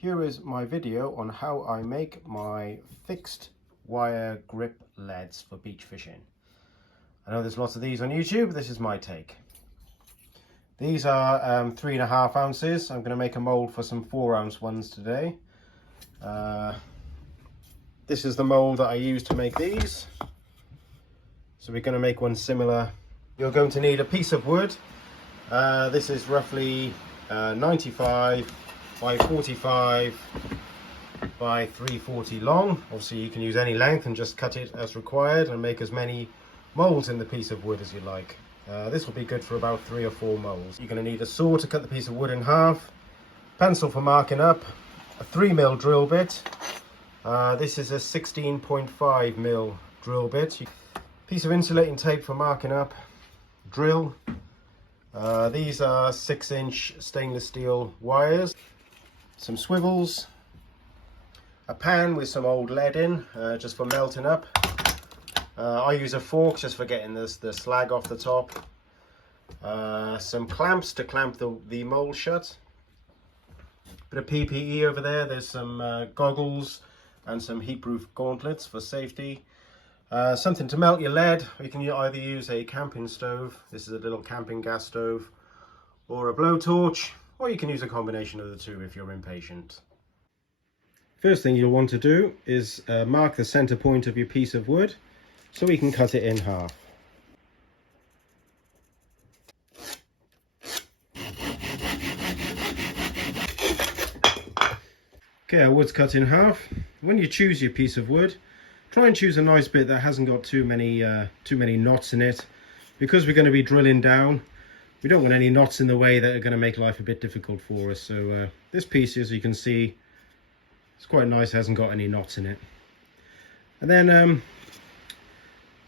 Here is my video on how I make my fixed wire grip leads for beach fishing. I know there's lots of these on YouTube, but this is my take. These are 3.5 ounces. I'm going to make a mould for some 4-ounce ones today. This is the mould that I use to make these. So we're going to make one similar. You're going to need a piece of wood. This is roughly 95 by 45 by 340 long. Obviously you can use any length and just cut it as required and make as many moulds in the piece of wood as you like. This will be good for about 3 or 4 moulds. You're going to need a saw to cut the piece of wood in half, pencil for marking up, a 3mm drill bit. This is a 16.5mm drill bit. Piece of insulating tape for marking up, drill. These are 6-inch stainless steel wires, some swivels, a pan with some old lead in, just for melting up. I use a fork just for getting the slag off the top. Some clamps to clamp the mould shut. Bit of PPE over there. There's some goggles and some heat-proof gauntlets for safety. Something to melt your lead. You can either use a camping stove, this is a little camping gas stove, or a blowtorch, or you can use a combination of the two if you're impatient. First thing you'll want to do is mark the center point of your piece of wood so we can cut it in half. Okay, our wood's cut in half. When you choose your piece of wood, try and choose a nice bit that hasn't got too many knots in it. Because we're going to be drilling down, we don't want any knots in the way that are going to make life a bit difficult for us. So this piece, as you can see, it's quite nice, it hasn't got any knots in it. And then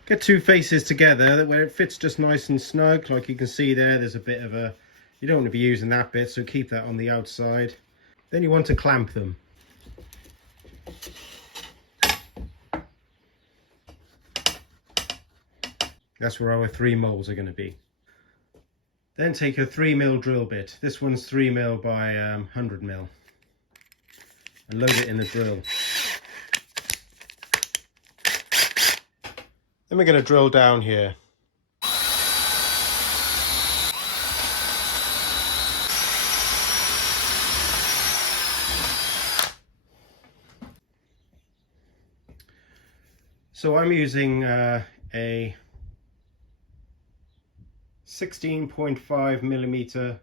get two faces together where it fits just nice and snug. Like you can see there, there's a bit of a, you don't want to be using that bit, so keep that on the outside. Then you want to clamp them. That's where our 3 moulds are going to be. Then take a 3mm drill bit. This one's 3mm by 100mm. And load it in the drill. Then we're going to drill down here. So I'm using a 16.5mm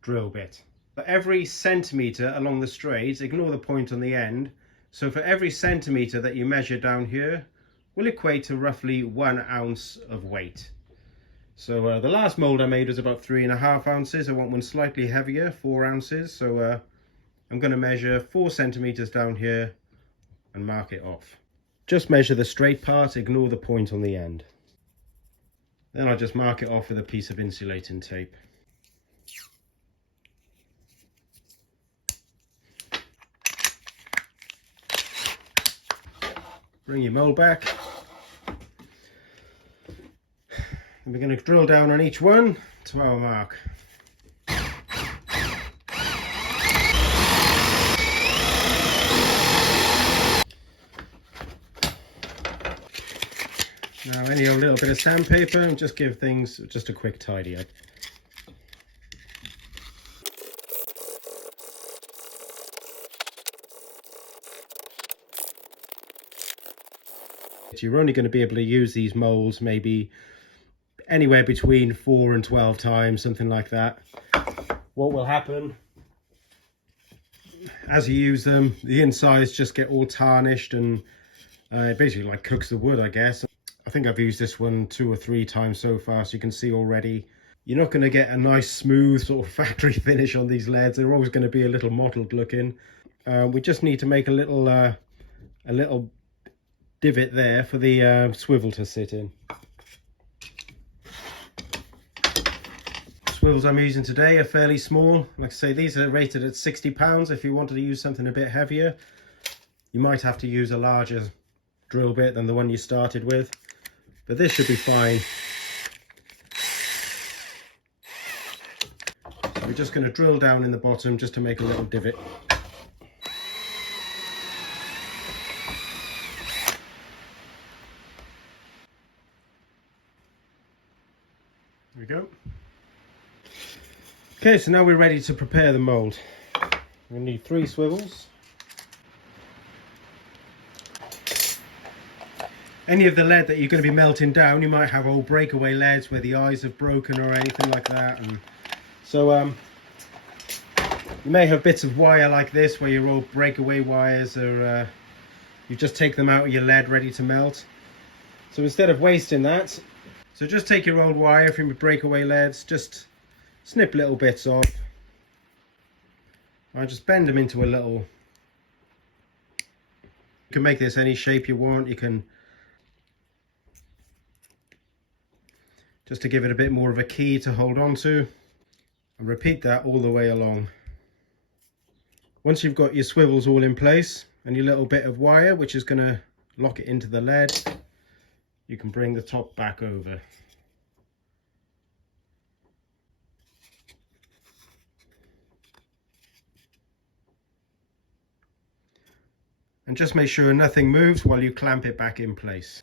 drill bit. For every centimetre along the straight, ignore the point on the end, so for every centimetre that you measure down here will equate to roughly 1 ounce of weight. So the last mould I made was about 3.5 ounces. I want one slightly heavier, 4 ounces, so I'm going to measure 4 centimetres down here and mark it off. Just measure the straight part, ignore the point on the end. Then I'll just mark it off with a piece of insulating tape. Bring your mould back. And we're going to drill down on each one to our mark. Now any old little bit of sandpaper and just give things just a quick tidy up. You're only going to be able to use these moulds maybe anywhere between 4 and 12 times, something like that. What will happen as you use them, the insides just get all tarnished and it basically like cooks the wood, I guess. I think I've used this one 2 or 3 times so far, so you can see already you're not going to get a nice smooth sort of factory finish on these leads. They're always going to be a little mottled looking. We just need to make a little divot there for the swivel to sit in. Swivels I'm using today are fairly small. Like I say, these are rated at 60 pounds. If you wanted to use something a bit heavier, you might have to use a larger drill bit than the one you started with, but this should be fine. We're just going to drill down in the bottom just to make a little divot. There we go. Okay, so now we're ready to prepare the mould. We need 3 swivels. Any of the lead that you're going to be melting down, you might have old breakaway leads where the eyes have broken or anything like that. And so you may have bits of wire like this where your old breakaway wires are, you just take them out of your lead ready to melt. So instead of wasting that, so just take your old wire from your breakaway leads, just snip little bits off. I just bend them into a little. You can make this any shape you want. You can, just to give it a bit more of a key to hold on to, and repeat that all the way along. Once you've got your swivels all in place and your little bit of wire which is going to lock it into the lead, you can bring the top back over. And just make sure nothing moves while you clamp it back in place.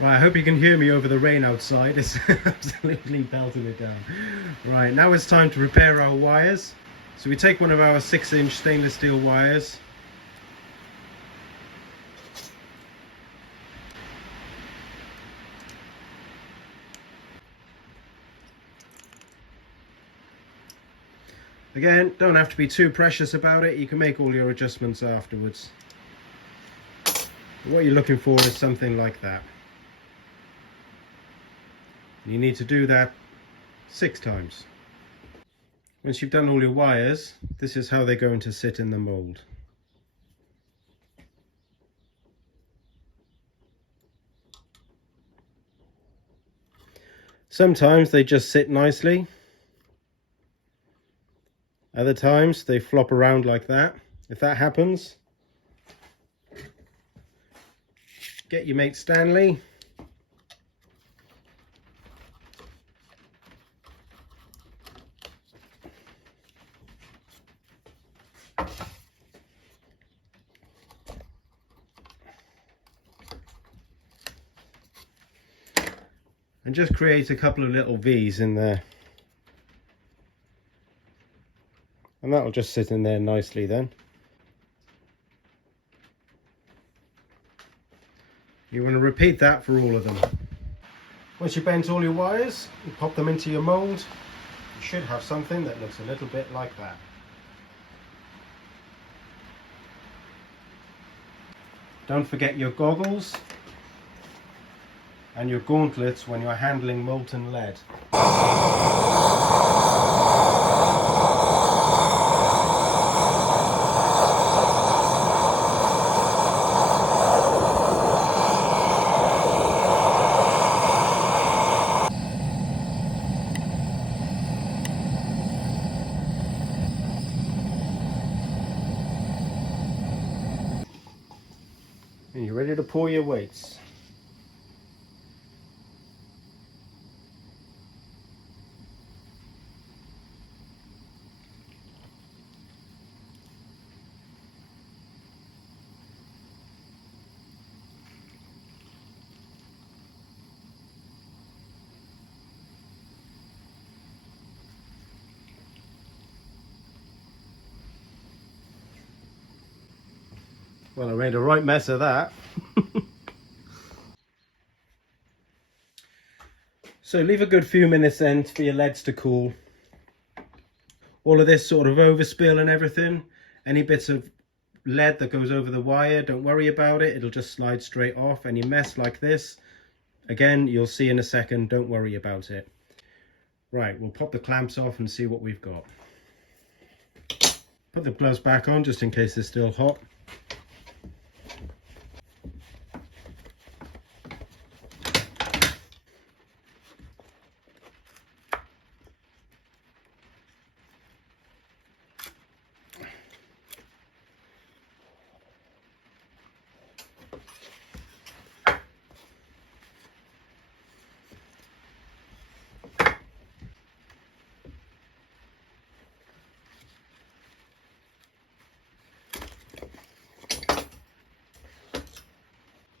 Right, I hope you can hear me over the rain outside. It's absolutely belting it down. Right, now it's time to prepare our wires. So we take one of our 6-inch stainless steel wires. Again, don't have to be too precious about it. You can make all your adjustments afterwards. But what you're looking for is something like that. You need to do that 6 times. Once you've done all your wires, this is how they're going to sit in the mould. Sometimes they just sit nicely. Other times they flop around like that. If that happens, get your mate Stanley. And just create a couple of little V's in there. And that'll just sit in there nicely then. You want to repeat that for all of them. Once you've bent all your wires, you pop them into your mould. You should have something that looks a little bit like that. Don't forget your goggles and your gauntlets when you're handling molten lead. And you're ready to pour your weights. Well, I made a right mess of that. So leave a good few minutes then for your leads to cool. All of this sort of overspill and everything, any bits of lead that goes over the wire, don't worry about it, it'll just slide straight off. Any mess like this, again, you'll see in a second, don't worry about it. Right, we'll pop the clamps off and see what we've got. Put the gloves back on just in case they're still hot.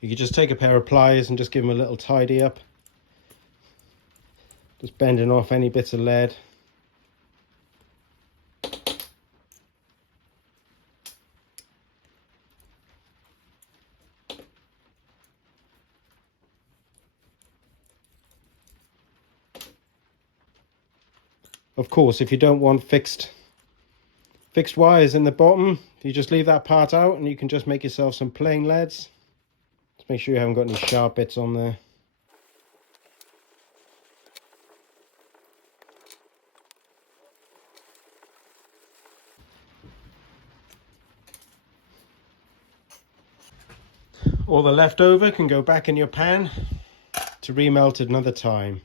You could just take a pair of pliers and just give them a little tidy up. Just bending off any bits of lead. Of course, if you don't want fixed wires in the bottom, you just leave that part out and you can just make yourself some plain leads. Just make sure you haven't got any sharp bits on there. All the leftover can go back in your pan to remelt another time.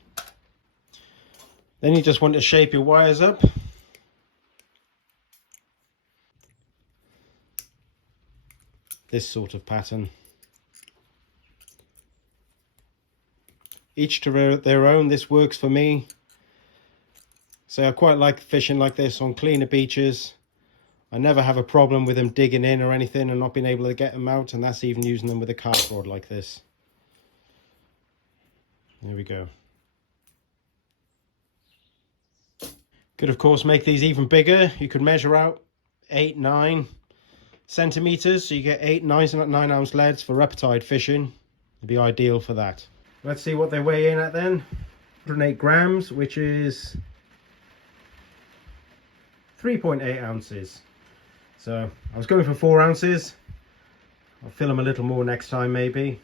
Then you just want to shape your wires up. This sort of pattern. Each to their own. This works for me. So I quite like fishing like this on cleaner beaches. I never have a problem with them digging in or anything and not being able to get them out, and that's even using them with a cast rod like this. There we go. Could of course make these even bigger. You could measure out 8-9 centimeters, so you get 8-9 ounce leads for uptide fishing. It'd be ideal for that. Let's see what they weigh in at then. 108 grams, which is 3.8 ounces. So I was going for 4 ounces. I'll fill them a little more next time maybe.